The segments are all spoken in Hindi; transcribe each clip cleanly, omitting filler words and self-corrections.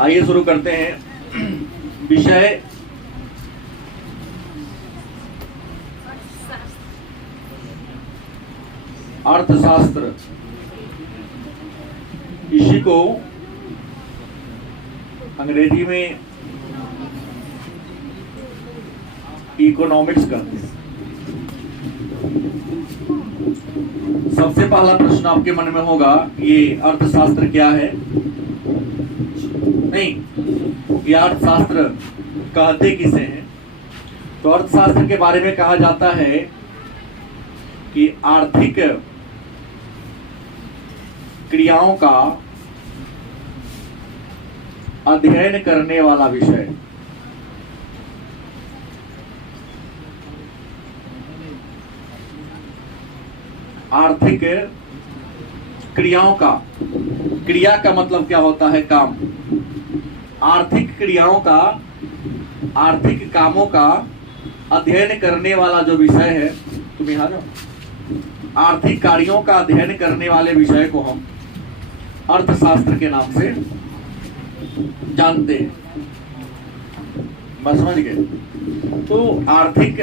आइए शुरू करते हैं। विषय अर्थशास्त्र। इसी को अंग्रेजी में इकोनॉमिक्स कहते हैं। सबसे पहला प्रश्न आपके मन में होगा, ये अर्थशास्त्र क्या है? नहीं, ये अर्थशास्त्र कहते किसे हैं? तो अर्थशास्त्र के बारे में कहा जाता है कि आर्थिक क्रियाओं का अध्ययन करने वाला विषय। आर्थिक क्रियाओं का, क्रिया का मतलब क्या होता है? काम। आर्थिक क्रियाओं का, आर्थिक कामों का अध्ययन करने वाला जो विषय है, तुम यहाँ जाओ, आर्थिक कार्यों का अध्ययन करने वाले विषय को हम अर्थशास्त्र के नाम से जानते हैं। बस समझ गए? तो आर्थिक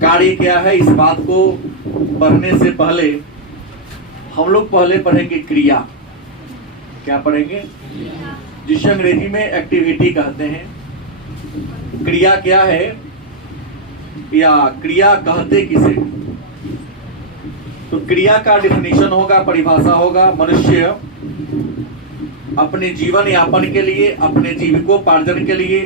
कार्य क्या है, इस बात को पढ़ने से पहले हम लोग पहले पढ़ेंगे क्रिया। क्या पढ़ेंगे? जिसे अंग्रेजी में एक्टिविटी कहते हैं। क्रिया क्या है या क्रिया कहते किसे? तो क्रिया का डिफिनीशन होगा, परिभाषा होगा, मनुष्य अपने जीवन यापन के लिए, अपने जीविकोपार्जन के लिए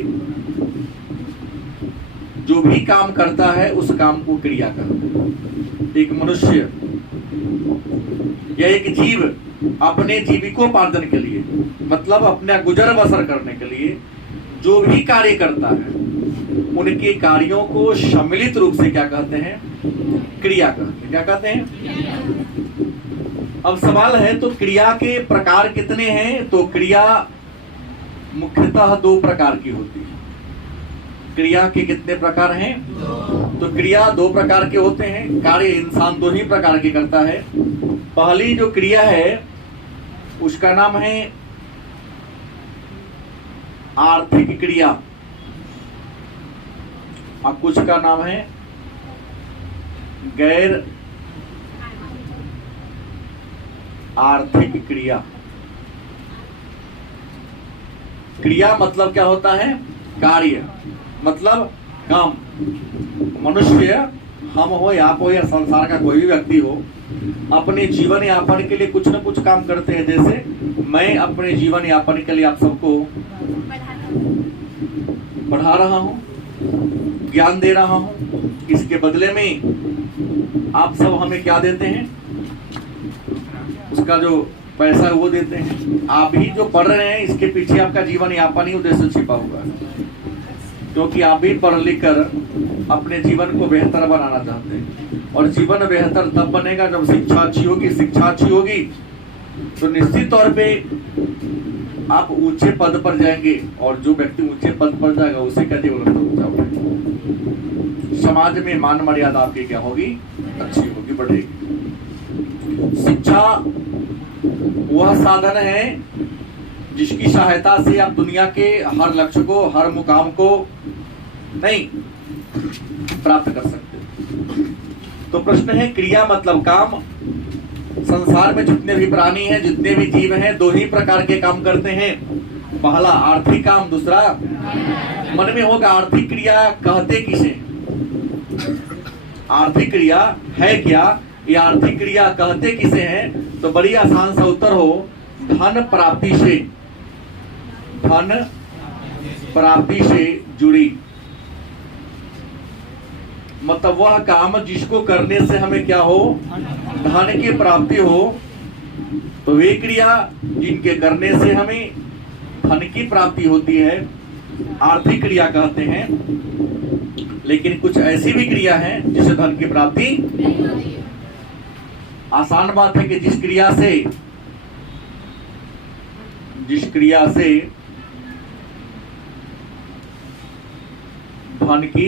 जो भी काम करता है उस काम को क्रिया कहते हैं। एक मनुष्य या एक जीव अपने जीविकोपार्जन के लिए, मतलब अपना गुजर बसर करने के लिए जो भी कार्य करता है, उनके कार्यों को सम्मिलित रूप से क्या कहते हैं? क्रिया कहते हैं। क्या कहते हैं? अब सवाल है, तो क्रिया के प्रकार कितने हैं? तो क्रिया मुख्यतः दो प्रकार की होती है। क्रिया के कितने प्रकार हैं? तो क्रिया दो प्रकार के होते हैं। कार्य इंसान दो ही प्रकार के करता है। पहली जो क्रिया है उसका नाम है आर्थिक क्रिया, और कुछ का नाम है गैर आर्थिक क्रिया। क्रिया मतलब क्या होता है? कार्य, मतलब काम। मनुष्य, हम हो या आप हो या संसार का कोई भी व्यक्ति हो, अपने जीवन यापन के लिए कुछ न कुछ काम करते हैं। जैसे मैं अपने जीवन यापन के लिए आप सबको पढ़ा रहा हूँ, ज्ञान दे रहा हूँ। इसके बदले में आप सब हमें क्या देते हैं? उसका जो पैसा है वो देते हैं। आप ही जो पढ़ रहे हैं, इसके पीछे आपका जीवन यापन ही उद्देश्य छिपा हुआ है, क्योंकि आप भी पढ़ लिख कर अपने जीवन को बेहतर बनाना चाहते हैं। और जीवन बेहतर तब बनेगा जब शिक्षा अच्छी होगी। शिक्षा अच्छी होगी तो निश्चित तौर पे आप ऊंचे पद पर जाएंगे, और जो व्यक्ति ऊंचे पद पर जाएगा उसे क्या जीवन ऊंचा होगा। समाज में मान मर्यादा आपकी क्या होगी? अच्छी होगी, बढ़ेगी। शिक्षा वह साधन है जिसकी सहायता से आप दुनिया के हर लक्ष्य को, हर मुकाम को नहीं प्राप्त कर सकते। तो प्रश्न है, क्रिया मतलब काम। संसार में जितने भी प्राणी हैं, जितने भी जीव हैं, दो ही प्रकार के काम करते हैं। पहला आर्थिक काम, दूसरा मन में होगा आर्थिक क्रिया कहते किसे? आर्थिक क्रिया है क्या? या आर्थिक क्रिया कहते किसे हैं? तो बड़ी आसान सा उत्तर हो, धन प्राप्ति से, धन प्राप्ति से जुड़ी। मतलब वह काम जिसको करने से हमें क्या हो? धन की प्राप्ति हो। तो वे क्रिया जिनके करने से हमें धन की प्राप्ति होती है, आर्थिक क्रिया कहते हैं। लेकिन कुछ ऐसी भी क्रिया है जिससे धन की प्राप्ति नहीं होती है। आसान बात है कि जिस क्रिया से धन की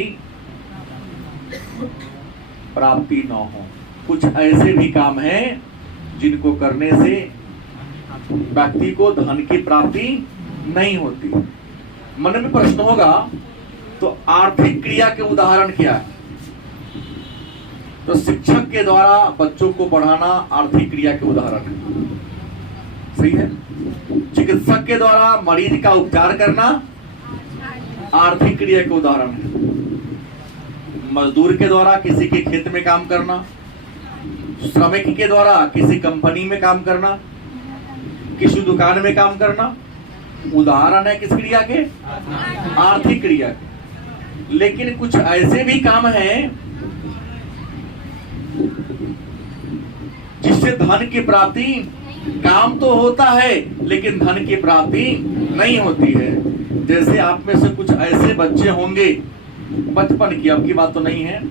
प्राप्ति न हो, कुछ ऐसे भी काम हैं जिनको करने से व्यक्ति को धन की प्राप्ति नहीं होती। मन में प्रश्न होगा तो आर्थिक क्रिया के उदाहरण क्या है? तो शिक्षक के द्वारा बच्चों को पढ़ाना आर्थिक क्रिया के उदाहरण है, सही है। चिकित्सक के द्वारा मरीज का उपचार करना आर्थिक क्रिया के उदाहरण है। मजदूर के द्वारा किसी के खेत में काम करना, श्रमिक के द्वारा किसी कंपनी में काम करना, किसी दुकान में काम करना उदाहरण है किस क्रिया के? आर्थिक क्रिया के। लेकिन कुछ ऐसे भी काम हैं जिससे धन की प्राप्ति, काम तो होता है लेकिन धन की प्राप्ति नहीं होती है। जैसे आप में से कुछ ऐसे बच्चे होंगे, बचपन की, अब की बात तो नहीं है,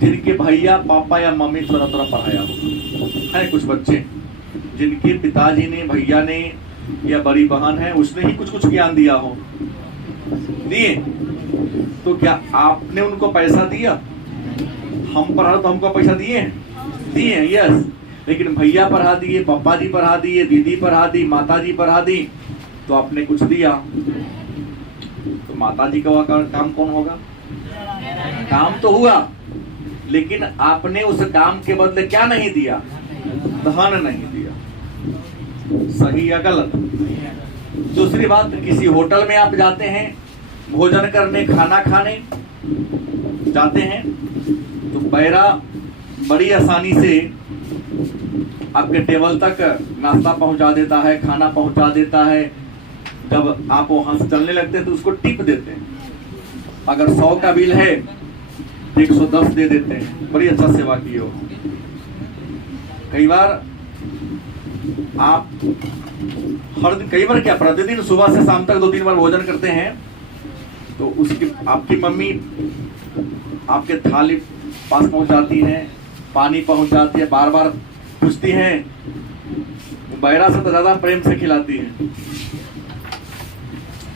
जिनके भैया पापा या मम्मी थोड़ा थोड़ा पढ़ाया हो। है कुछ बच्चे जिनके पिताजी ने, भैया ने या बड़ी बहन है उसने ही कुछ कुछ ज्ञान दिया हो, दिए। तो क्या आपने उनको पैसा दिया? हम पढ़ा तो हमको पैसा दिए दिए, यस। लेकिन भैया पढ़ा दिए, पापा जी पढ़ा दिए, दीदी पढ़ा दी, माता जी पढ़ा दी, तो आपने कुछ दिया। तो माता जी का काम कौन होगा? काम तो हुआ लेकिन आपने उस काम के बदले क्या नहीं दिया? धन नहीं दिया। सही या गलत? दूसरी बात, किसी होटल में आप जाते हैं भोजन करने, खाना खाने जाते हैं, तो बैरा बड़ी आसानी से आपके टेबल तक नाश्ता पहुंचा देता है, खाना पहुंचा देता है। जब आप वहां से चलने लगते हैं तो उसको टिप देते हैं। अगर 100 का बिल है 110 दे देते हैं, बड़ी अच्छा सेवा की हो। कई बार आप कई बार क्या, प्रतिदिन सुबह से शाम तक 2-3 बार भोजन करते हैं, तो उसकी आपकी मम्मी आपके थाली पास पहुंचाती है, पानी पहुंचाती है, बार बार पूछती है, बैरा से तो ज्यादा प्रेम से खिलाती है।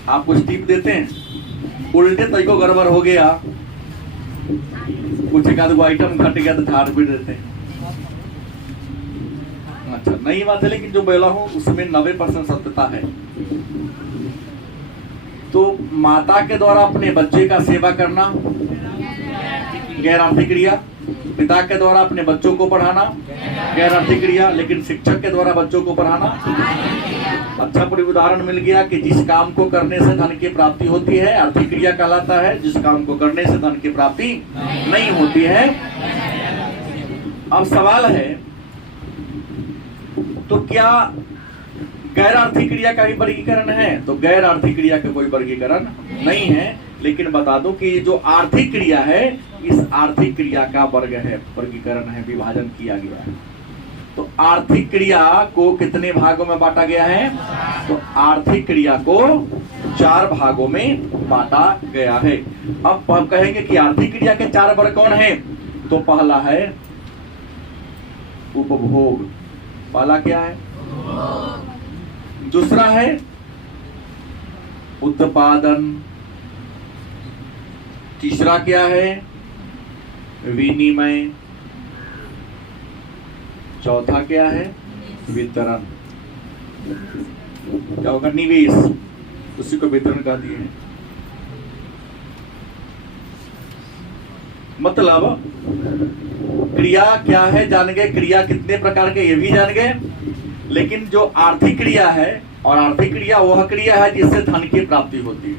आप कुछ टिप देते हैं, उल्टे तरीको गड़बड़ हो गया, कुछ एक आध आइटम घट गया तो झाड़ पीट देते हैं। अच्छा, नहीं बात है, लेकिन जो बोला हूं उसमें 90% सत्यता है। तो माता के द्वारा अपने बच्चे का सेवा करना गैर आर्थिक क्रिया, पिता के द्वारा अपने बच्चों को पढ़ाना गैर आर्थिक क्रिया, लेकिन शिक्षक के द्वारा बच्चों को पढ़ाना। अच्छा उदाहरण मिल गया कि जिस काम को करने से धन की प्राप्ति होती है आर्थिक क्रिया कहलाता है, जिस काम को करने से धन की प्राप्ति नहीं होती है। अब सवाल है, तो क्या गैर आर्थिक क्रिया का भी वर्गीकरण है? तो गैर आर्थिक क्रिया का कोई वर्गीकरण नहीं है, लेकिन बता दो कि जो आर्थिक क्रिया है, इस आर्थिक क्रिया का वर्ग है, वर्गीकरण है, विभाजन किया गया है। तो आर्थिक क्रिया को कितने भागों में बांटा गया है? तो आर्थिक क्रिया को 4 भागों में बांटा गया है। अब हम कहेंगे कि आर्थिक क्रिया के 4 वर्ग कौन है? तो पहला है उपभोग। पहला क्या है? दूसरा है उत्पादन। तीसरा क्या है? विनिमय। चौथा क्या है? वितरण। क्या होगा? निवेश, उसी को वितरण कह दिए। मतलब क्रिया क्या है जान गए, क्रिया कितने प्रकार के ये भी जान गए, लेकिन जो आर्थिक क्रिया है, और आर्थिक क्रिया वह क्रिया है जिससे धन की प्राप्ति होती है।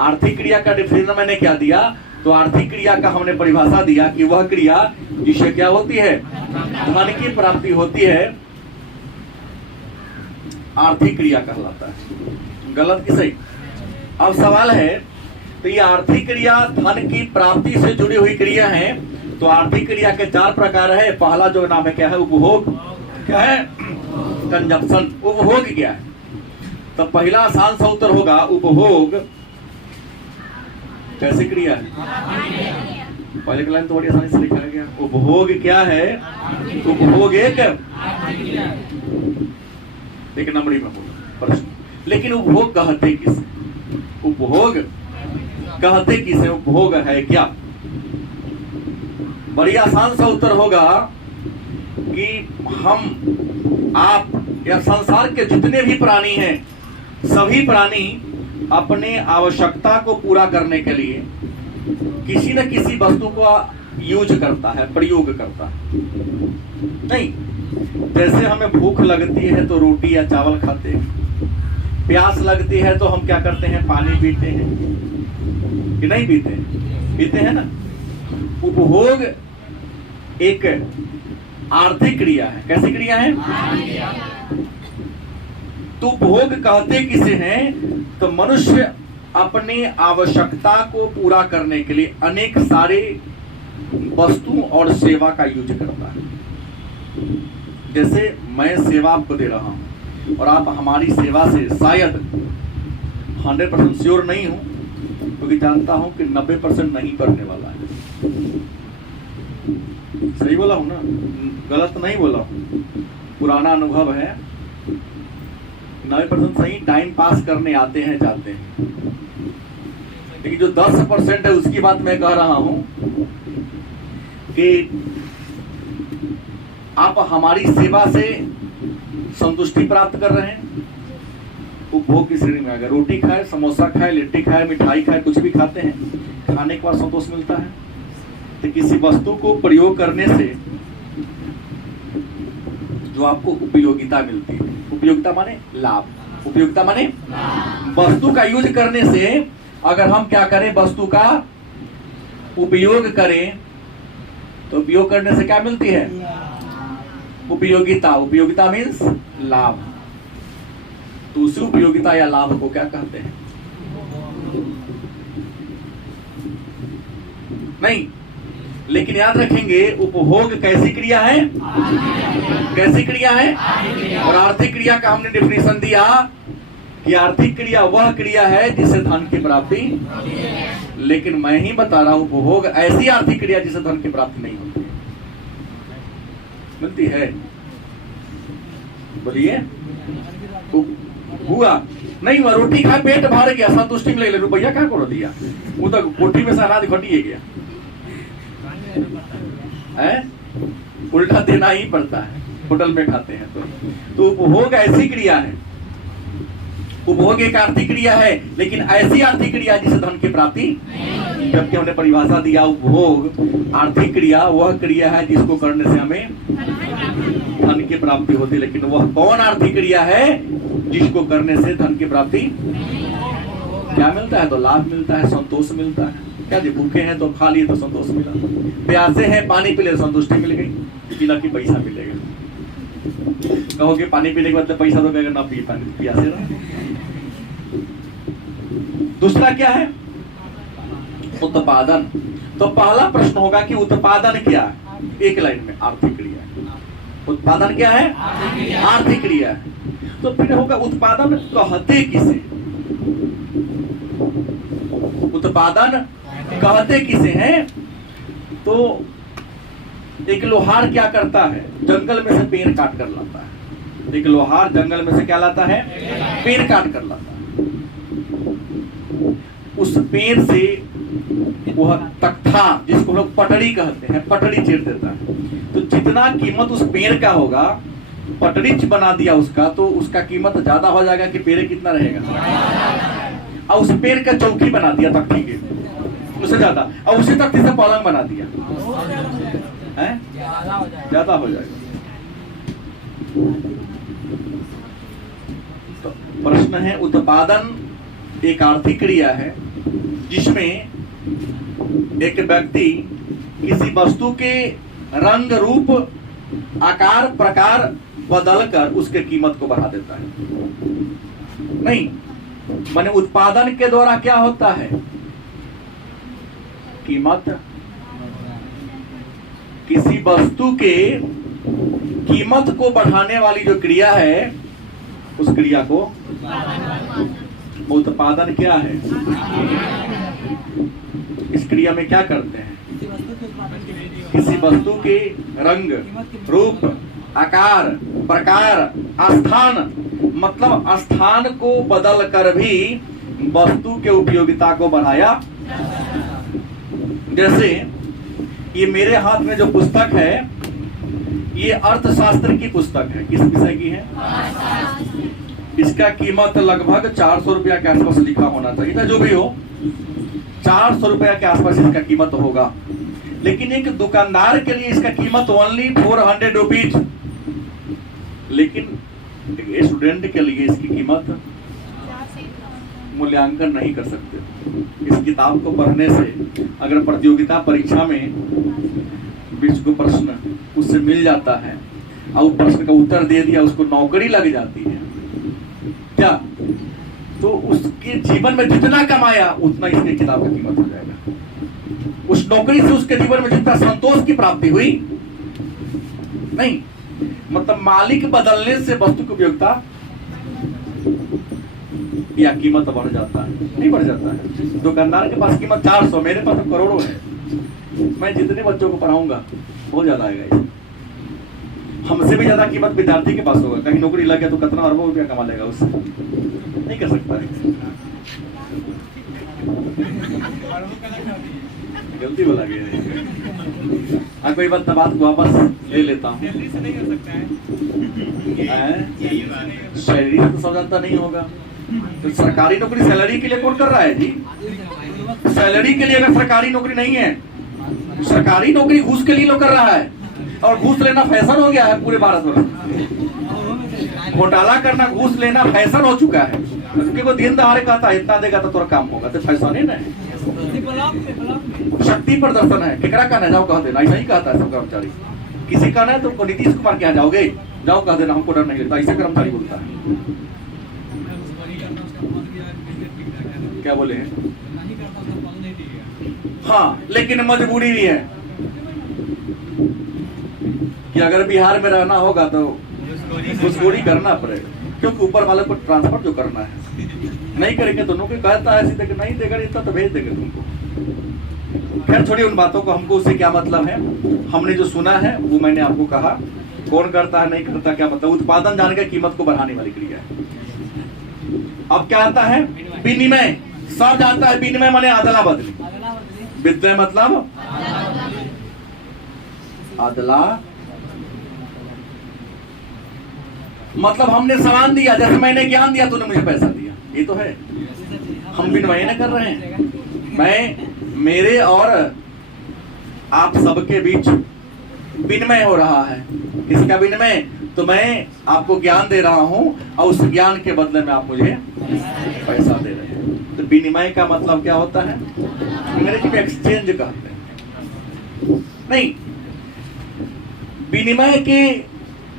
आर्थिक क्रिया का डिफिनेशन मैंने क्या दिया? तो आर्थिक क्रिया का हमने परिभाषा दिया कि वह क्रिया जिससे क्या होती है? धन की प्राप्ति होती है, आर्थिक क्रिया कहलाता है। गलत कि सही? अब सवाल है, तो ये आर्थिक क्रिया धन की प्राप्ति से जुड़ी हुई क्रिया है। तो आर्थिक क्रिया के 4 प्रकार है। पहला जो नाम है क्या है? उपभोग। क्या है? कंजप्शन। उपभोग क्या है? तो पहला आसान सा उत्तर होगा उपभोग कैसे क्रिया है? पहले की लाइन तो बड़ी आसानी से लिखा गया। उपभोग क्या है? उपभोग एक नंबरी में बोला प्रश्न, लेकिन उपभोग कहते किसे? उपभोग कहते किसे? उपभोग है क्या? बड़ी आसान सा उत्तर होगा कि हम आप या संसार के जितने भी प्राणी हैं, सभी प्राणी अपने आवश्यकता को पूरा करने के लिए किसी न किसी वस्तु को यूज करता है, प्रयोग करता है। नहीं, जैसे हमें भूख लगती है तो रोटी या चावल खाते हैं, प्यास लगती है तो हम क्या करते हैं, पानी पीते हैं कि नहीं पीते हैं? पीते हैं ना। उपभोग एक आर्थिक क्रिया है। कैसी क्रिया है? तो उपभोग कहते किसे हैं? तो मनुष्य अपनी आवश्यकता को पूरा करने के लिए अनेक सारे वस्तु और सेवा का यूज करता है। जैसे मैं सेवा आपको दे रहा हूं और आप हमारी सेवा से शायद 100% श्योर नहीं हूं, क्योंकि जानता हूं कि 90% नहीं करने वाला है। सही बोला हूं ना? गलत नहीं बोला हूं, पुराना अनुभव है। 90% सही, टाइम पास करने आते हैं जाते हैं, लेकिन जो 10% है उसकी बात मैं कह रहा हूं कि आप हमारी सेवा से संतुष्टि प्राप्त कर रहे हैं। उपभोग की श्रेणी में अगर रोटी खाए, समोसा खाए, लिट्टी खाए, मिठाई खाए, कुछ भी खाते हैं, खाने के बाद संतोष मिलता है। तो किसी वस्तु को प्रयोग करने से जो आपको उपयोगिता मिलती है, उपयोगिता माने लाभ, उपयोगिता माने वस्तु का यूज करने से अगर हम क्या करें, वस्तु का उपयोग करें, तो उपयोग करने से क्या मिलती है? उपयोगिता। उपयोगिता मीन्स लाभ। तो उसी उपयोगिता या लाभ को क्या कहते हैं? नहीं, लेकिन याद रखेंगे उपभोग कैसी क्रिया है? कैसी क्रिया है? और आर्थिक क्रिया का हमने डेफिनेशन दिया कि आर्थिक क्रिया वह क्रिया है जिससे धन की प्राप्ति, लेकिन मैं ही बता रहा हूं उपभोग ऐसी आर्थिक क्रिया जिससे धन की प्राप्ति नहीं होती, मिलती है। बोलिए, हुआ नहीं हुआ, रोटी खा पेट भर गया, संतुष्टि मिले, रुपया क्या करो दिया, वो तो कोठी में से अनाज घटिए गया है, उल्टा देना ही पड़ता है, होटल में खाते हैं तो उपभोग ऐसी क्रिया है। उपभोग एक आर्थिक क्रिया है, लेकिन ऐसी आर्थिक क्रिया जिसे धन की प्राप्ति, जबकि हमने परिभाषा दिया उपभोग आर्थिक क्रिया वह क्रिया है जिसको करने से हमें धन की प्राप्ति होती है। लेकिन वह कौन आर्थिक क्रिया है जिसको करने से धन की प्राप्ति क्या मिलता है? तो लाभ मिलता है, संतोष मिलता है। क्या जी, भूखे हैं तो खा लिए तो संतोष मिला, प्यासे हैं पानी पी ले संतुष्टि मिल गई, बिना कि पैसा मिलेगा। कहोगे पानी पीने के बाद पैसा तो ना पी पानी, प्यासे रहो। दूसरा क्या है? उत्पादन। तो पहला प्रश्न होगा कि उत्पादन क्या है? एक लाइन में आर्थिक क्रिया है। उत्पादन क्या है? आर्थिक क्रिया है। तो फिर होगा उत्पादन कहते किसे? उत्पादन कहते किसे हैं? तो एक लोहार क्या करता है? जंगल में से पेड़ काट कर लाता है। एक लोहार जंगल में से क्या लाता है? पेड़ काट कर लाता है। उस पेड़ से वह तख्ता, जिसको लोग पटड़ी कहते हैं, पटड़ी चीर देता है। तो जितना कीमत उस पेड़ का होगा, पटड़ी बना दिया उसका, तो उसका कीमत ज्यादा हो जाएगा कि पेड़ कितना रहेगा। और उस पेड़ का चौकी बना दिया तख्ती के, उससे ज्यादा, और उसी तख्ती से पलंग बना दिया, है ज्यादा हो जाएगा। तो प्रश्न है, उत्पादन एक आर्थिक क्रिया है जिसमें एक व्यक्ति किसी वस्तु के रंग, रूप, आकार, प्रकार बदलकर उसके कीमत को बढ़ा देता है। नहीं, माने उत्पादन के द्वारा क्या होता है? कीमत, किसी वस्तु के कीमत को बढ़ाने वाली जो क्रिया है, उस क्रिया को उत्पादन क्या है? इस क्रिया में क्या करते हैं? किसी वस्तु के रंग, रूप, आकार, प्रकार, स्थान, मतलब स्थान को बदल कर भी वस्तु के उपयोगिता को बढ़ाया। जैसे ये मेरे हाथ में जो पुस्तक है, ये अर्थशास्त्र की पुस्तक है। किस विषय की है? इसका कीमत लगभग 400 रुपया के आसपास लिखा होना चाहिए था, जो भी हो 400 रुपया के आसपास इसका कीमत होगा। लेकिन एक दुकानदार के लिए इसका कीमत ओनली 400 रुपीज, लेकिन स्टूडेंट के लिए इसकी कीमत मूल्यांकन नहीं कर सकते। इस किताब को पढ़ने से अगर प्रतियोगिता परीक्षा में 20 को प्रश्न उससे मिल जाता है और उस प्रश्न का उत्तर दे दिया, उसको नौकरी लग जाती है क्या, तो उसके जीवन में जितना कमाया उतना इसके किताब की कीमत हो जाएगा। उस नौकरी से उसके जीवन में जितना संतोष की प्राप्ति हुई नहीं, मतलब मालिक बदलने से वस्तु की उपयोगिता या कीमत बढ़ जाता है, नहीं बढ़ जाता है। दुकानदार के पास कीमत 400, मेरे पास तो करोड़ों है। मैं जितने बच्चों को पढ़ाऊंगा बहुत ज्यादा आएगा। हमसे भी ज्यादा कीमत विद्यार्थी के पास होगा। कहीं नौकरी लग गया तो कितना अरबों रुपया कमा लेगा, उससे नहीं कर सकता है। गलती बोला गया। कोई बात को वापस ले लेता हूँ। सैलरी तो सब जानता नहीं होगा, तो सरकारी नौकरी सैलरी के लिए कौन कर रहा है जी? सैलरी के लिए अगर सरकारी नौकरी नहीं है, सरकारी नौकरी घूस के लिए लोग कर रहा है, और घूस लेना फैशन हो गया है पूरे भारत में। घोटाला करना, घूस लेना फैशन हो चुका है। क्योंकि वो दिन दहाड़े कहता है इतना देगा तो थोड़ा काम होगा, तो फैशन है ना। शक्ति प्रदर्शन है, केकरा कहना जाओ कह देना, ऐसा ही कहता है सब कर्मचारी। किसी कहना है तो नीतीश कुमार के यहाँ जाओगे, जाओ कह देना हमको डर नहीं लगता, ऐसे कर्मचारी बोलता है। क्या बोले हैं? हाँ, लेकिन मजबूरी भी है कि अगर बिहार में रहना होगा तो घुसखोरी करना पड़ेगा, क्योंकि ऊपर वाले को ट्रांसफर जो करना है। नहीं करेंगे तो नौकरी कहता है सीधे, नहीं देगा इतना तो भेज देंगे तुमको। खैर छोड़िए उन बातों को, हमको उससे क्या मतलब है। हमने जो सुना है वो मैंने आपको कहा। कौन करता है नहीं करता क्या मतलब, उत्पादन जान के कीमत को बढ़ाने वाली क्रिया है। अब क्या आता है? विनिमय। सब जानता है विनिमय माने अदला बदली। विनिमय मतलब अदला, मतलब हमने सामान दिया, जैसे मैंने ज्ञान दिया तूने मुझे पैसा दिया, ये तो है। हम विनिमय न कर रहे हैं। मैं, मेरे और आप सबके बीच विनिमय हो रहा है। किसका विनिमय? तो मैं आपको ज्ञान दे रहा हूं और उस ज्ञान के बदले में आप मुझे पैसा दे रहे हैं। तो विनिमय का मतलब क्या होता है? अंग्रेजी में एक्सचेंज कहते हैं। नहीं, विनिमय के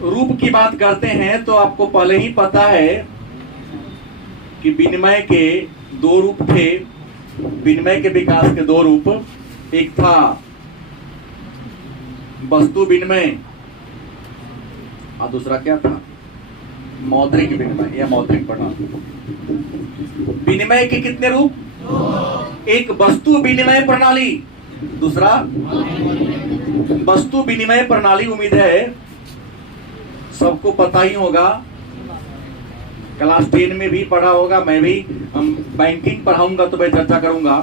रूप की बात करते हैं तो आपको पहले ही पता है कि विनिमय के दो रूप थे। विनिमय के विकास के दो रूप, एक था वस्तु विनिमय और दूसरा क्या था? मौद्रिक विनिमय या मौद्रिक प्रणाली। विनिमय के कितने रूप? एक वस्तु विनिमय प्रणाली, दूसरा वस्तु विनिमय प्रणाली। उम्मीद है सबको पता ही होगा, क्लास 10 में भी पढ़ा होगा। मैं भी बैंकिंग पढ़ाऊंगा तो मैं चर्चा करूंगा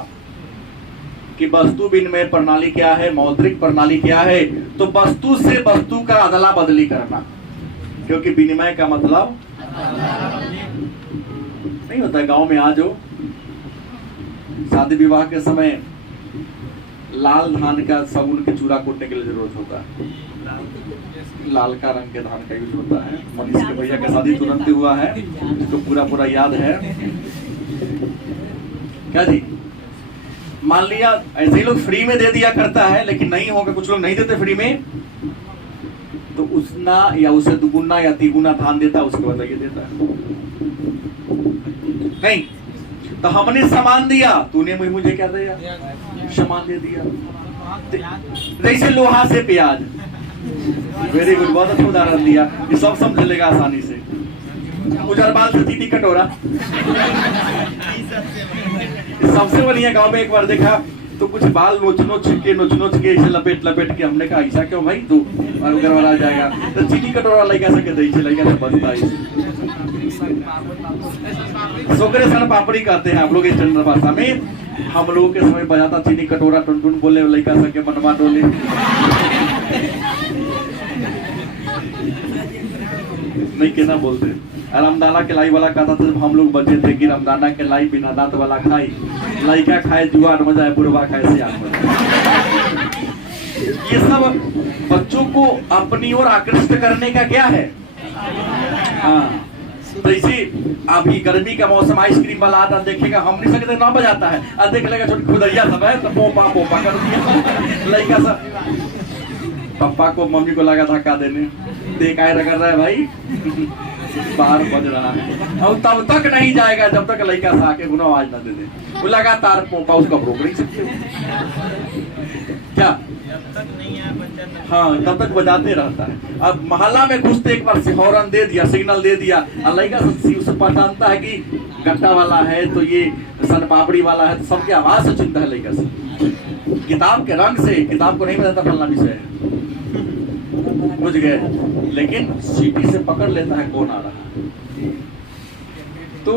कि वस्तु विनिमय प्रणाली क्या है, मौद्रिक प्रणाली क्या है। तो वस्तु से वस्तु का अदला बदली करना, क्योंकि विनिमय का मतलब नहीं होता है। गांव में आज हो शादी विवाह के समय लाल धान का साबुन के चूरा कूटने के लिए जरूरत होता है। लाल का रंग के धान का यूज होता है। मनीष के भैया का शादी तुरंत हुआ है, इसको पूरा याद है। क्या जी? मान लिया ऐसे ही लोग फ्री में दे दिया करता है, लेकिन नहीं होगा, कुछ लोग नहीं देते फ्री में, तो उसना या उसे दुगुना या तिगुना धान देता है, उसके बाद ये देता है। नहीं तो हमने सामान दिया, तूने मुझे क्या दिया? सामान दे दिया। जैसे लोहा से प्याज। वेरी गुड, बहुत अच्छा उदाहरण दिया, ये सब समझ लेगा आसानी से। उजरबाल से चीनी कटोरा सबसे बढ़िया। गांव में एक बार देखा तो कुछ बाल नोच नोच के ऐसे लपेट के हमने कहा ऐसा क्यों भाई, तू घर वाला आ जाएगा। तो चीनी कटोरा लगा सके दही से लगा से बनता है। सोकरे सन पापड़ी कहते हैं आप लोग इस चंद्र भाषा में। हम लोगों के समय बजाता चीनी कटोरा, टुन टुन बोले लड़का सके मनवा डोले। नहीं कहना बोलते। रामदाना के लाई वाला कहता था जब हम लोग बचे थे कि रामदाना के लाई बिना दांत वाला खाई, लड़का खाए जुआर मजा बुढ़वा खाए सियान मजा। ये सब बच्चों को अपनी ओर आकृष्ट करने का क्या है। हाँ, तो इसी अभी गर्मी का मौसम आइसक्रीम वाला आता देखेगा, हम नहीं सकते ना बजाता है, और देख लेगा छोटी खुदैया सब है तो पोपा पोपा कर दिया लड़का सब। पापा को मम्मी को लगा धक्का देने, देखा रगड़ रहा है भाई, बाहर बज रहा है, और तब तक नहीं जाएगा जब तक लड़का सा आके गुना आवाज ना दे दे। वो लगातार पोपा उसका रोक नहीं सकते क्या। हाँ, तब तक बजाते रहता है। अब मोहल्ला में घुसते एक बार हॉर्न दे दिया, सिग्नल दे दिया, लड़का से पहचानता है कि गट्टा वाला है तो ये सन पापड़ी वाला है, तो सबके आवाज से चिंता है लड़का से। किताब के रंग से किताब को नहीं बताता फलना विषय है, बुझ गए, लेकिन सीटी से पकड़ लेता है कौन आ रहा है। तो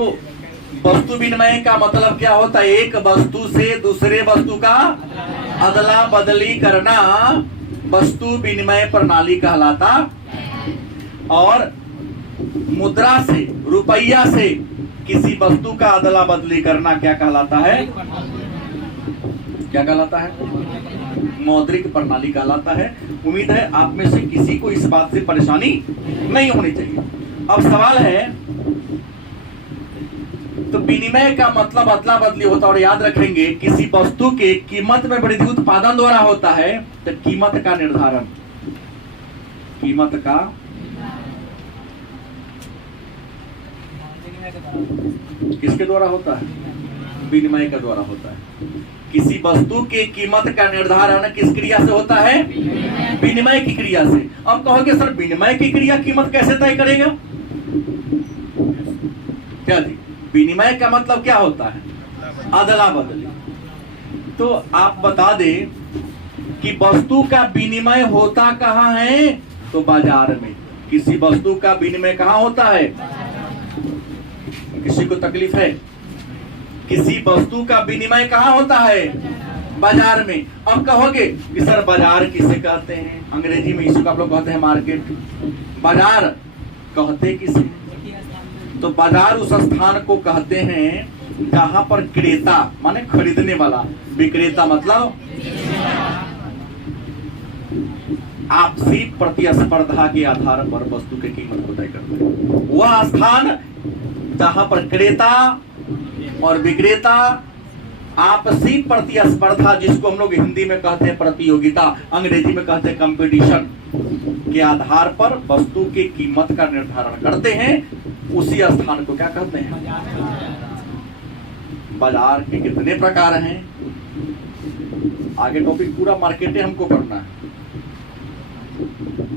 वस्तु विनिमय का मतलब क्या होता है, एक वस्तु से दूसरे वस्तु का अदला बदली करना वस्तु विनिमय प्रणाली कहलाता। और मुद्रा से, रुपया से किसी वस्तु का अदला बदली करना क्या कहलाता है, क्या कहलाता है, मौद्रिक प्रणाली कहलाता है। उम्मीद है आप में से किसी को इस बात से परेशानी नहीं होनी चाहिए। अब सवाल है, तो विनिमय का मतलब अदला बदली होता है, और याद रखेंगे किसी वस्तु के कीमत में वृद्धि उत्पादन द्वारा होता है, तो कीमत का निर्धारण, कीमत का किसके द्वारा होता है, विनिमय के द्वारा होता है। किसी वस्तु के कीमत का निर्धारण किस क्रिया से होता है, विनिमय की क्रिया से। अब कहोगे सर विनिमय की क्रिया कीमत कैसे तय करेगा, क्या जी, विनिमय का मतलब क्या होता है, अदला बदली। तो आप बता दें कि वस्तु का विनिमय होता कहाँ है, तो बाजार में। किसी वस्तु का विनिमय कहाँ होता है, किसी को तकलीफ है, किसी वस्तु का विनिमय कहाँ होता है, बाजार में। अब कहोगे कि सर बाजार किसे कहते हैं, अंग्रेजी में इसको आप लोग कहते हैं मार्केट। बाजार कहते किसे, तो बाजार उस स्थान को कहते हैं जहां पर क्रेता माने खरीदने वाला, विक्रेता मतलब आपसी प्रतिस्पर्धा के आधार पर वस्तु के कीमत को तय करते हैं। वह स्थान जहां पर क्रेता और विक्रेता आपसी प्रतिस्पर्धा, जिसको हम लोग हिंदी में कहते हैं प्रतियोगिता, अंग्रेजी में कहते हैं कंपटीशन, के आधार पर वस्तु की कीमत का निर्धारण करते हैं, उसी स्थान को क्या कहते हैं, बाजार के कितने प्रकार हैं, आगे टॉपिक पूरा मार्केटिंग हमको करना है,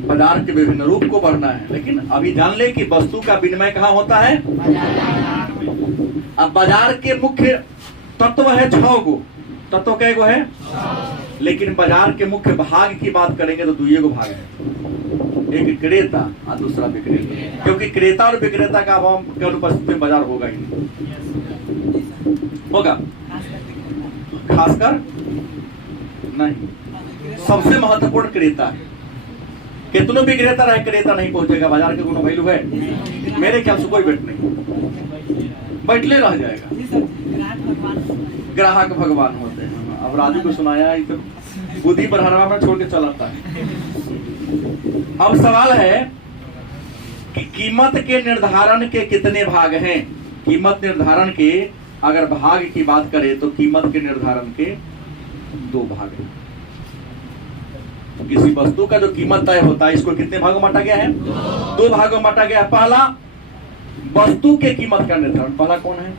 बाजार के विभिन्न रूप को बढ़ना है। लेकिन अभी जान ले कि वस्तु का विनिमय कहाँ होता है, अब बाजार के मुख्य तत्व है 6 गो, तत्व कै गो है, लेकिन बाजार के मुख्य भाग की बात करेंगे तो 2 गो भाग है, एक क्रेता और दूसरा विक्रेता, क्योंकि क्रेता और विक्रेता का अभाव के अनुपस्थिति में बाजार होगा ही नहीं, होगा खासकर नहीं। सबसे महत्वपूर्ण क्रेता है, कितनों विक्रेता रहे क्रेता नहीं पहुंचेगा, बाजार के गुणों वैल्यू है, मेरे ख्याल से कोई बैठ नहीं, बैठले रह जाएगा। ग्राहक भगवान होते हैं। अब राजू को सुनाया तो बुद्धि बढ़ाना में छोड़ के चलाता है। अब सवाल है कि कीमत के निर्धारण के कितने भाग हैं। कीमत निर्धारण के अगर भाग की बात करें तो कीमत के निर्धारण के 2 भाग हैं। किसी वस्तु का जो कीमत तय होता है, इसको कितने भागों में बांटा गया है, 2 भागों में बांटा गया है। पहला वस्तु के कीमत का निर्धारण, पहला कौन है,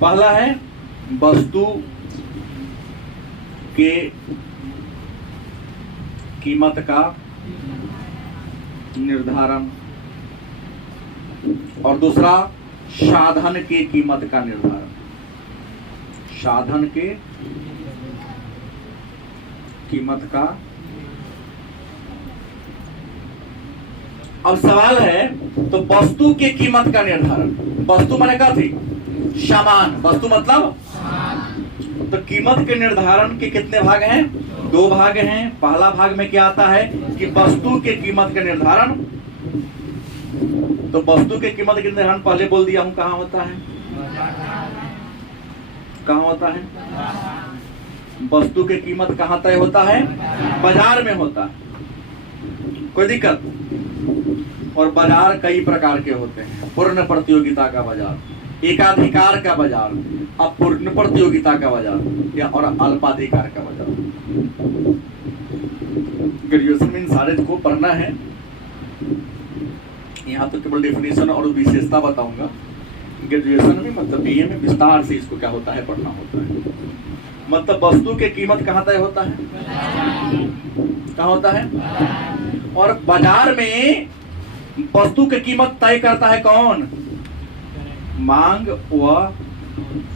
पहला है वस्तु के कीमत का निर्धारण और दूसरा साधन के कीमत का निर्धारण। साधन के कीमत का। अब सवाल है तो वस्तु के कीमत का निर्धारण, वस्तु माने क्या थी, सामान, वस्तु मतलब तो कीमत के निर्धारण के कितने भाग हैं? 2 भाग हैं। पहला भाग में क्या आता है कि वस्तु के कीमत का निर्धारण। तो वस्तु के कीमत के निर्धारण पहले बोल दिया हूं, कहां होता है? कहां होता है? वस्तु की कीमत कहां तय होता है? बाजार में होता है। कोई दिक्कत? और बाजार कई प्रकार के होते हैं। पूर्ण प्रतियोगिता का बाजार, एकाधिकार का बाजार, अपूर्ण प्रतियोगिता का बाजार या और अल्पाधिकार का बाजार। ग्रेजुएशन में इन सारे को पढ़ना है। यहाँ तो केवल डेफिनेशन और विशेषता बताऊंगा। ग्रेजुएशन में मतलब बीए में विस्तार से इसको क्या होता है पढ़ना होता है। मतलब वस्तु की कीमत कहाँ तय होता है? कहाँ होता है? और बाजार में वस्तु की कीमत तय करता है कौन? मांग व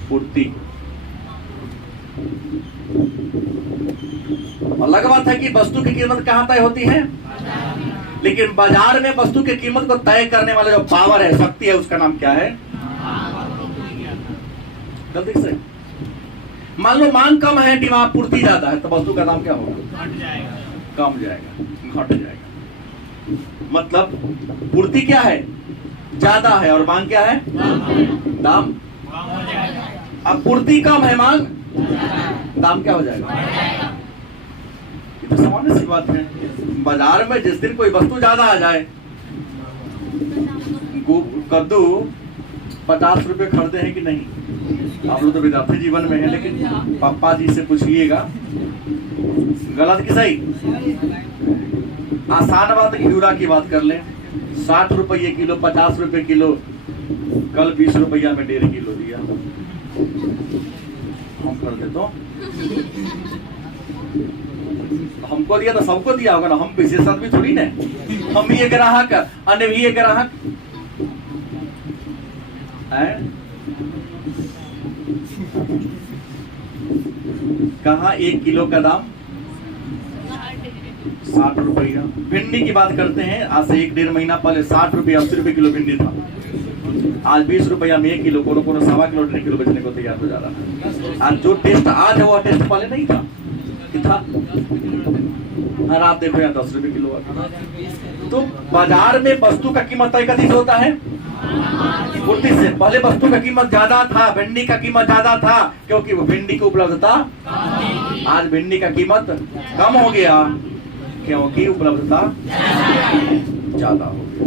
पूर्ति। अलग बात है कि वस्तु की कीमत कहाँ तय होती है, लेकिन बाजार में वस्तु की कीमत को तय करने वाला जो पावर है, शक्ति है, उसका नाम क्या है? गलती से मान लो मांग कम है, डिमांड पूर्ति ज्यादा है, तो वस्तु का दाम क्या होगा? कम जाएगा, घट जाएगा। मतलब पूर्ति क्या है? ज्यादा है और मांग क्या है? दाम। अब पूर्ति कम है, मांग, दाम क्या हो जाएगा? ये तो सामान्य सी बात है। बाजार में जिस दिन कोई वस्तु ज्यादा आ जाए, कद्दू 50 रुपए खरीदे हैं कि नहीं? आप लोग तो विद्यार्थी जीवन में है, लेकिन पापा जी से पूछिएगा, गलत कि सही? आसान बात घिउरा की बात कर ले। 60 रुपये किलो, 50 रुपए किलो, कल 20 रुपया में 1.5 किलो दिया। हम खरीदे तो हमको दिया तो सबको दिया होगा ना। हम विशेष आदमी थोड़ी ना, हम भी एक ग्राहक, अन्य भी एक ग्राहक है। कहा 1 किलो का दाम 60 रुपया। भिंडी की बात करते हैं, आज से 1-1.5 महीना पहले 60 रुपया 80 रुपए किलो भिंडी था। आज 20 रुपया में 1 किलो, कोनो 1.25 किलो 1.5 किलो बेचने को तैयार हो जा रहा है। आज जो टेस्ट आज है वो टेस्ट पहले नहीं था कि था। और आप देखो यहाँ 10 रुपए किलो। तो बाजार में वस्तु का कीमत तय कभी से होता है? पूर्ति से। पहले वस्तु का कीमत ज्यादा था, भिंडी का कीमत ज्यादा था, क्योंकि वो भिंडी की उपलब्धता। आज भिंडी का कीमत कम हो गया क्योंकि उपलब्धता ज्यादा हो गया।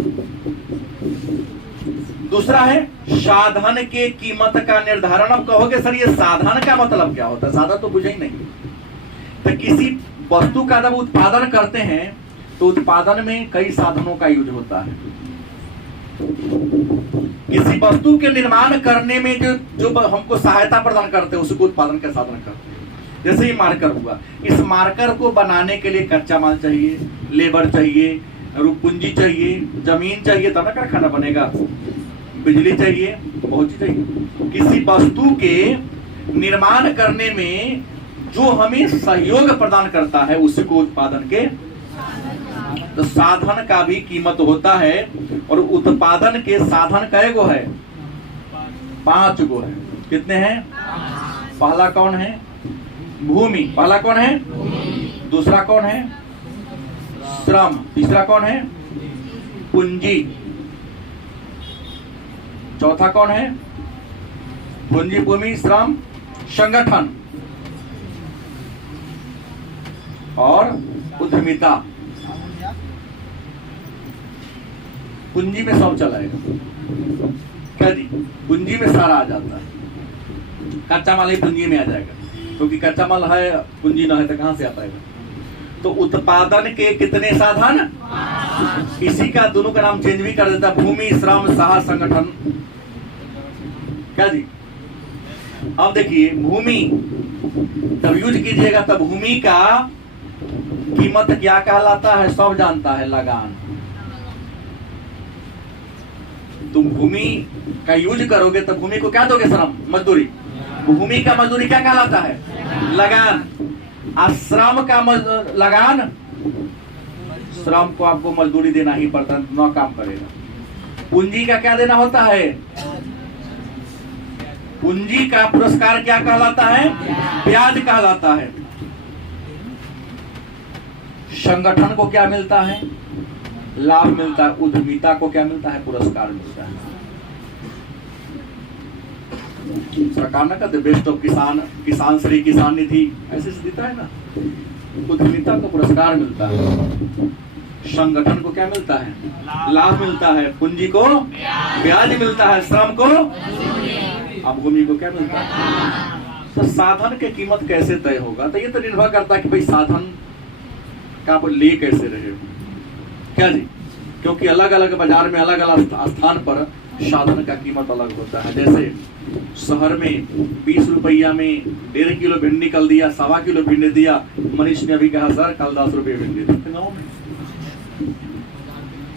दूसरा है साधन के कीमत का निर्धारण। अब कहोगे सर ये साधन का मतलब क्या होता है? साधन तो बुझे ही नहीं। तो किसी वस्तु का जब उत्पादन करते हैं तो उत्पादन में कई साधनों का यूज होता है। किसी वस्तु के निर्माण करने में जो हमको सहायता प्रदान करते हैं उसको उत्पादन का साधन करते हैं। जैसे ही मार्कर हुआ, इस मार्कर को बनाने के लिए कच्चा माल चाहिए, लेबर चाहिए, पूंजी चाहिए, जमीन चाहिए, तब ना कारखाना बनेगा। बिजली चाहिए, बहुत चीज चाहिए। किसी वस्तु के निर्माण करने में जो हमें सहयोग प्रदान करता है उसी को उत्पादन के तो साधन का भी कीमत होता है। और उत्पादन के साधन कई गो है? 5 गो है। कितने हैं? पहला कौन है? भूमि। पहला कौन है? दूसरा कौन है? श्रम। तीसरा कौन है? पूंजी। चौथा कौन है? पूंजी, भूमि, श्रम, संगठन और उद्यमिता। पूंजी में सब चलाएगा क्या जी? पूंजी में सारा आ जाता है। कच्चा माल ही पूंजी में आ जाएगा, क्योंकि कच्चा माल है, पूंजी ना है तो कहां से आ पाएगा? तो उत्पादन के कितने साधन? इसी का दोनों का नाम चेंज भी कर देता है, भूमि, श्रम, साहस, संगठन। क्या जी? अब देखिए भूमि तब यूज कीजिएगा, तब भूमि का कीमत क्या कहलाता है? सब जानता है, लगान। तुम भूमि का यूज करोगे तो भूमि को क्या दोगे? श्रम, मजदूरी। भूमि का मजदूरी क्या कहलाता है? लगान। श्रम का लगान, श्रम को आपको मजदूरी देना ही पड़ता है, न काम करेगा। पूंजी का क्या देना होता है? पूंजी का पुरस्कार क्या कहलाता है? ब्याज कहलाता है। संगठन को क्या मिलता है? लाभ मिलता है। उद्यमिता को क्या मिलता है? पुरस्कार मिलता है। सरकार ना कहते बेस्ट ऑफ किसान, किसान श्री किसान निधि, ऐसे से देता है ना। उद्यमिता को पुरस्कार मिलता है। संगठन को क्या मिलता है? लाभ मिलता है। पूंजी को ब्याज मिलता है। श्रम को, अब भूमि को क्या मिलता है? तो साधन की कीमत कैसे तय होगा? तो ये तो निर्भर करता है कि भाई साधन का आप ले कैसे रहे हो, क्या जी? क्योंकि अलग अलग बाजार में अलग अलग स्थान पर साधन का कीमत अलग होता है। जैसे शहर में 20 रुपया में 1.5 किलो भिंडी निकल दिया, 1.25 किलो भिंडी दिया। मनीष ने अभी कहा सर कल 10 रुपये भिंडी दी गाँव में।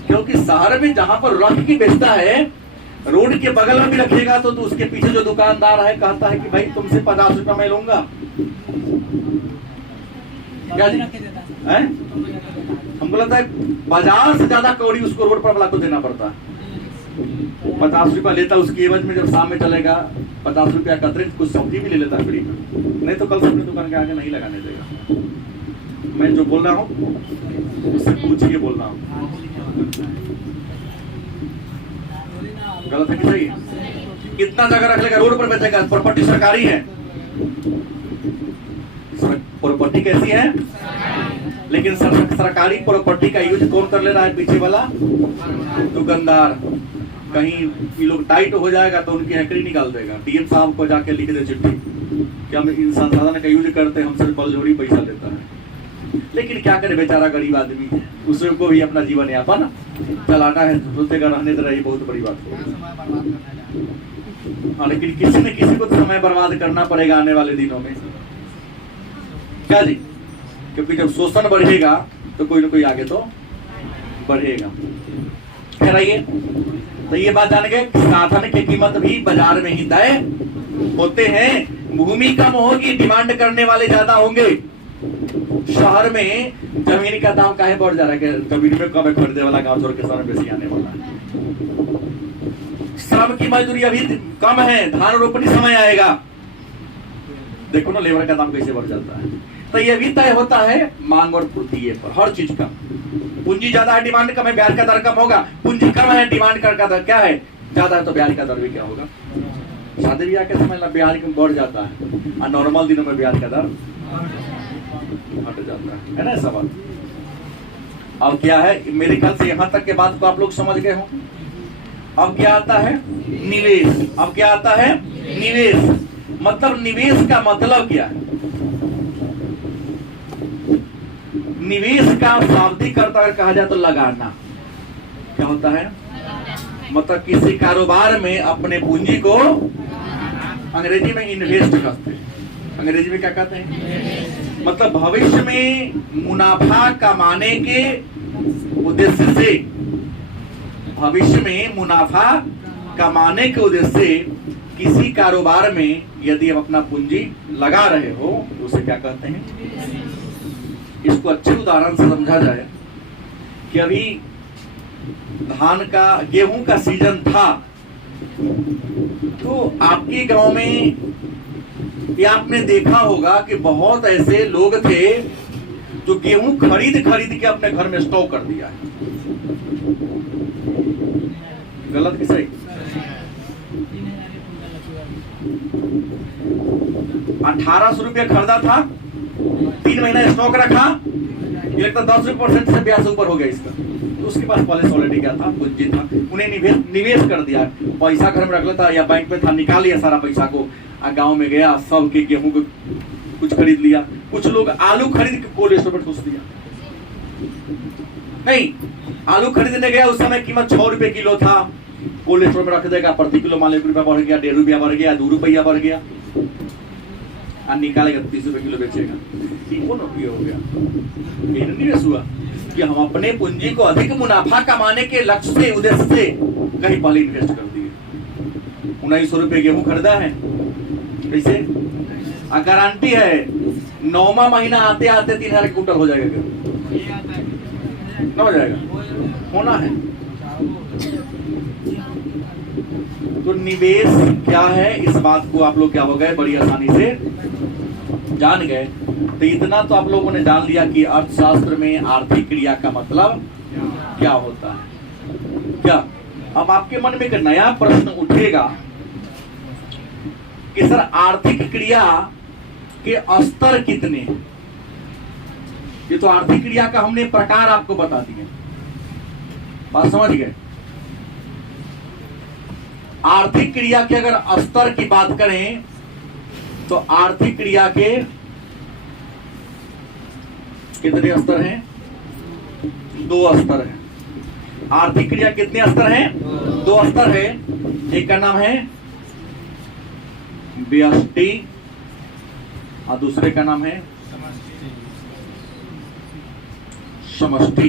क्योंकि शहर में जहां पर रख के बेचता है, रोड के बगल में भी रखेगा तो उसके पीछे जो दुकानदार है कहता है कि भाई तुमसे 50 रुपया मैं लूंगा, क्या जी? हमको लगता है बाजार से ज्यादा कौड़ी उसको रोड पर वाला को देना पड़ता है। 50 रुपया लेता है, उसकी एवज में जब शाम में चलेगा 50 रुपया का अतिरिक्त कुछ सब्जी भी ले लेता है फ्री में, नहीं तो कल से अपनी दुकान के आगे नहीं लगाने देगा। मैं जो बोल रहा हूँ उससे पूछ के बोल रहा हूँ, गलत है कि सही है? कितना जगह रख लेगा, रोड पर बेचेगा। प्रॉपर्टी सरकारी है, प्रॉपर्टी कैसी है? लेकिन सरकारी प्रॉपर्टी का यूज कौन कर ले रहा है? पीछे वाला दुकानदार। कहीं ये लोग टाइट हो जाएगा तो उनकी हैकरी निकाल देगा। डीएम साहब को जाके लिख दे चिट्ठी कि हम इन संसाधन का यूज करते हैं, हमसे बलजोरी पैसा लेता है। लेकिन क्या करे बेचारा गरीब आदमी है, उसको भी अपना जीवन यापन चलाना है, सोचेगा रहने दे रही बहुत बड़ी बात हो। लेकिन किसी न किसी को तो समय बर्बाद करना पड़ेगा आने वाले दिनों में, क्या जी? क्योंकि जब शोषण बढ़ेगा तो कोई ना कोई आगे तो बढ़ेगा। खैर आइए, तो ये बात जान गए, साधन की कीमत भी बाजार में ही तय होते हैं। भूमि कम होगी, डिमांड करने वाले ज्यादा होंगे। शहर में जमीन का दाम काहे बढ़ जा रहा है? जमीन में कम खरीदने वाला गांव छोड़ के शहर में बेसी आने वाला है। श्रम की मजदूरी अभी कम है, धान रोपनी समय आएगा, देखो ना लेबर का दाम कैसे बढ़ जाता है। तो ये भी तय होता है मांग और पूर्ति पर, हर चीज का। पूंजी ज्यादा है, डिमांड कम है, ब्याज का दर कम होगा। पूंजी कम है, डिमांड का दर क्या है? ज्यादा है, तो ब्याज का दर भी क्या होगा? शादी ब्याह के समय ब्याज बढ़ जाता है और नॉर्मल दिनों में ब्याज का दर हट जाता है ना ऐसा बात। अब क्या है, मेरे ख्याल से यहाँ तक के बात को आप लोग समझ गए हो। अब क्या आता है? निवेश। अब क्या आता है? निवेश। मतलब निवेश का मतलब क्या है? निवेश का शाब्दिक अर्थ अगर कहा जाए तो लगाना। क्या होता है? मतलब किसी कारोबार में अपने पूंजी को अंग्रेजी में इन्वेस्ट करते हैं। अंग्रेजी में क्या कहते हैं? मतलब भविष्य में मुनाफा कमाने के उद्देश्य से, भविष्य में मुनाफा कमाने के उद्देश्य से किसी कारोबार में यदि आप अपना पूंजी लगा रहे हो तो उसे क्या कहते हैं? इसको अच्छे उदाहरण से समझा जाए कि अभी धान का, गेहूं का सीजन था, तो आपके गांव में ये आपने देखा होगा कि बहुत ऐसे लोग थे जो गेहूं खरीद के अपने घर में स्टॉक कर दिया है। गलत कि सही? 1800 रुपया खरीदा था, 3 महीना स्टॉक रखा, ये लगता 10% से ब्याज ऊपर हो गया इसका। तो उसके पास पॉलिसी ऑलरेडी क्या था? पूंजी था, उन्हें निवेश कर दिया। पैसा घर में रख लेता या बैंक में था, निकाल लिया सारा पैसा को, गांव में गया, सब के गेहूं को कुछ खरीद लिया। कुछ लोग आलू खरीद के कोल्ड स्टोर में ठूस दिया। नहीं, आलू खरीदने गया, उस समय कीमत 6 रुपए किलो था, कोल्ड स्टोर में रख देगा, प्रति किलो मान 1 रुपया बढ़ गया, 1.5 रुपया बढ़ गया, 2 रुपया बढ़ गया, और निकालेगा 30 रुपए किलो बेचेगा। कौन उपयोग हो गया? यही निवेश हुआ कि हम अपने पूंजी को अधिक मुनाफा कमाने के लक्ष्य से, उद्देश्य से कहीं पहले इन्वेस्ट कर दिए। 1900 रुपए गेहूं खरीदा है, कैसे? गारंटी है 9वां महीना आते आते 3000 क्विंटल हो जाएगा। न हो जाएगा? होना है। तो निवेश क्या है, इस बात को आप लोग क्या हो गए, बड़ी आसानी से जान गए। तो इतना तो आप लोगों ने जान लिया कि अर्थशास्त्र में आर्थिक क्रिया का मतलब क्या होता है। क्या अब आपके मन में एक नया प्रश्न उठेगा कि सर आर्थिक क्रिया के स्तर कितने हैं? ये तो आर्थिक क्रिया का हमने प्रकार आपको बता दिए, बात समझ गए। आर्थिक क्रिया के अगर स्तर की बात करें तो आर्थिक क्रिया के कितने स्तर हैं? 2 स्तर हैं। आर्थिक क्रिया कितने स्तर हैं? 2 स्तर है। एक का नाम है व्यष्टि और दूसरे का नाम है समष्टि।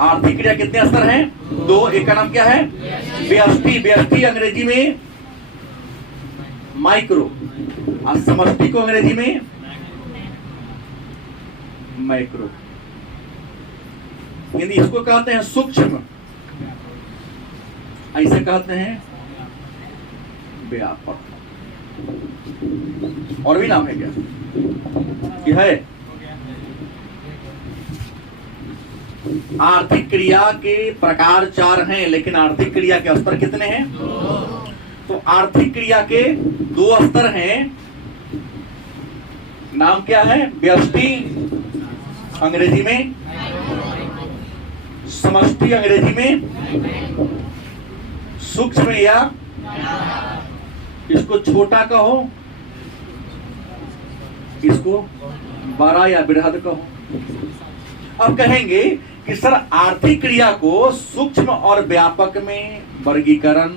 आर्थिक क्रिया कितने स्तर हैं? 2। एक का नाम क्या है? व्यष्टि। व्यष्टि अंग्रेजी में माइक्रो और समष्टि को अंग्रेजी में मैक्रो। यानी इसको कहते हैं सूक्ष्म, ऐसे कहते हैं व्यापक। और भी नाम है क्या है? आर्थिक क्रिया के प्रकार 4 हैं, लेकिन आर्थिक क्रिया के स्तर कितने हैं? तो आर्थिक क्रिया के 2 स्तर हैं। नाम क्या है? व्यष्टि अंग्रेजी में, समष्टि अंग्रेजी में सूक्ष्म या इसको छोटा कहो, इसको बड़ा या बृहद कहो। अब कहेंगे कि सर आर्थिक क्रिया को सूक्ष्म और व्यापक में वर्गीकरण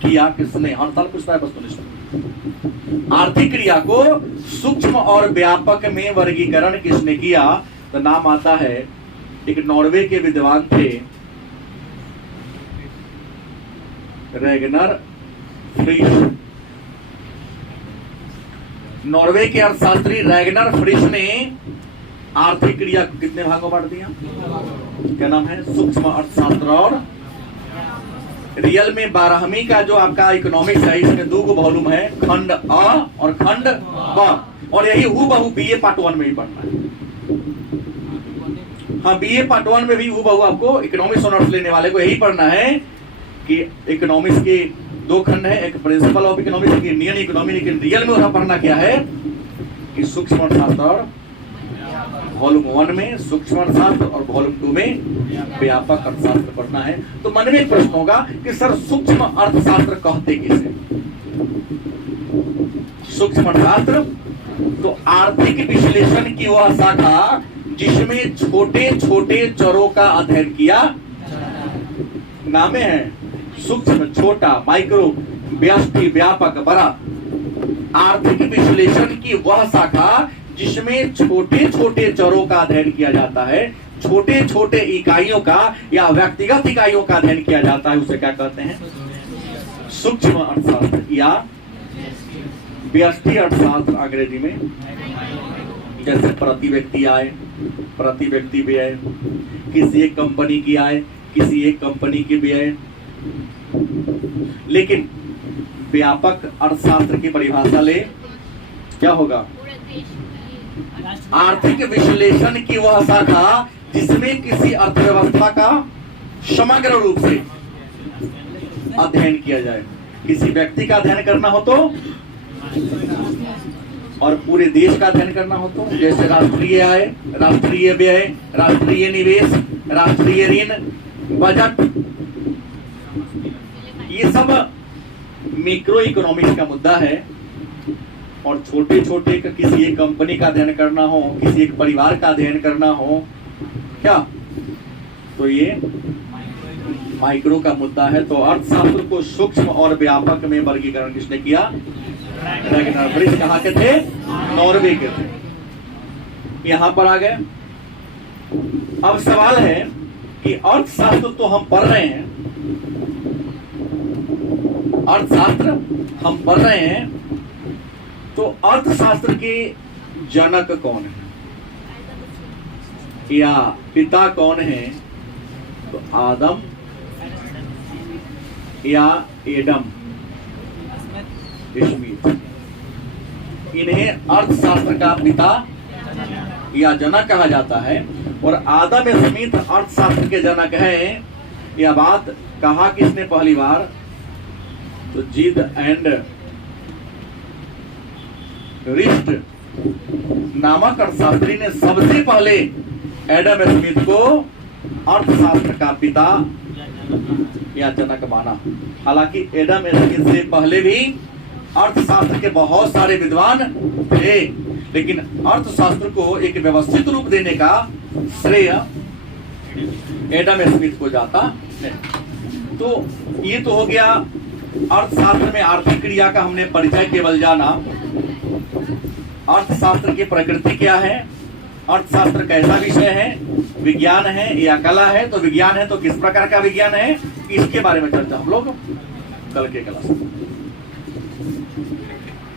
किया किसने? हर साल पूछता है वस्तुनिष्ठ। आर्थिक क्रिया को सूक्ष्म और व्यापक में वर्गीकरण किसने किया? तो नाम आता है, एक नॉर्वे के विद्वान थे रैगनर फ्रिश। नॉर्वे के अर्थशास्त्री रैगनर फ्रिश ने आर्थिक क्रिया को कितने भागों बांट दिया? क्या नाम है? सूक्ष्म अर्थशास्त्र और रियल में 12वीं का जो आपका इकोनॉमिक्स है, इसमें 2 वॉल्यूम है, खंड अ और खंड ब, और यही हूबहू बीए पार्ट 1 में भी पढ़ना है। हाँ, बीए पार्ट 1 में भी हूबहू आपको इकोनॉमिक्स ऑनर्स लेने वाले को यही पढ़ना है कि इकोनॉमिक्स के 2 खंड है, एक प्रिंसिपल ऑफ इकोनॉमिक्स, एक इंडियन इकोनॉमी। लेकिन रियल में पढ़ना क्या है कि सूक्ष्म अर्थशास्त्र वॉल्यूम 1 में सूक्ष्म अर्थशास्त्र और वॉल्यूम 2 में व्यापक अर्थशास्त्र पढ़ना है। तो मन में एक प्रश्न होगा कि सर सूक्ष्म अर्थशास्त्र कहते किसे? सूक्ष्म अर्थशास्त्र तो आर्थिक विश्लेषण की वह शाखा जिसमें छोटे छोटे चरों का अध्ययन किया। नामे है सूक्ष्म, छोटा, माइक्रो, व्यष्टि, व्यापक, बड़ा। आर्थिक विश्लेषण की वह शाखा जिसमें छोटे छोटे चरों का अध्ययन किया जाता है, छोटे छोटे इकाइयों का या व्यक्तिगत इकाइयों का अध्ययन किया जाता है, उसे क्या कहते हैं? सूक्ष्म अर्थशास्त्र या व्यष्टि अर्थशास्त्र अंग्रेजी में। जैसे प्रति व्यक्ति आय, प्रति व्यक्ति व्यय, किसी एक कंपनी की आय, किसी एक कंपनी की व्यय। लेकिन व्यापक अर्थशास्त्र की परिभाषा ले, क्या होगा? आर्थिक विश्लेषण की वह शाखा जिसमें किसी अर्थव्यवस्था का समग्र रूप से अध्ययन किया जाए। किसी व्यक्ति का अध्ययन करना हो तो, और पूरे देश का अध्ययन करना हो तो, जैसे राष्ट्रीय आय, राष्ट्रीय व्यय, राष्ट्रीय निवेश, राष्ट्रीय ऋण, बजट, ये सब मैक्रो इकोनॉमिक्स का मुद्दा है। और छोटे छोटे किसी एक कंपनी का अध्ययन करना हो, किसी एक परिवार का अध्ययन करना हो, क्या तो ये माइक्रो का मुद्दा है। तो अर्थशास्त्र को सूक्ष्म और व्यापक में वर्गीकरण किसने किया? रैगनर फ्रिश। कहाँ के थे? नॉर्वे के थे। यहां पर आ गए। अब सवाल है कि अर्थशास्त्र तो हम पढ़ रहे हैं, अर्थशास्त्र हम पढ़ रहे हैं, तो अर्थशास्त्र के जनक कौन है या पिता कौन है? तो आदम या एडम स्मिथ, इन्हें अर्थशास्त्र का पिता या जनक कहा जाता है। और आदम स्मिथ अर्थशास्त्र के जनक हैं। यह बात कहा किसने पहली बार? तो जीद एंड रिस्ट नामक अर्थशास्त्री ने सबसे पहले एडम स्मिथ को अर्थशास्त्र का पिता या जनक माना। हालांकि एडम स्मिथ से पहले भी अर्थशास्त्र के बहुत सारे विद्वान थे, लेकिन अर्थशास्त्र को एक व्यवस्थित रूप देने का श्रेय एडम स्मिथ को जाता है। तो ये तो हो गया अर्थशास्त्र में आर्थिक क्रिया का हमने परिचय केवल जाना। अर्थशास्त्र की प्रकृति क्या है, अर्थशास्त्र कैसा विषय है, विज्ञान है या कला है? तो विज्ञान है तो किस प्रकार का विज्ञान है, इसके बारे में चर्चा हम लोग कल के क्लास में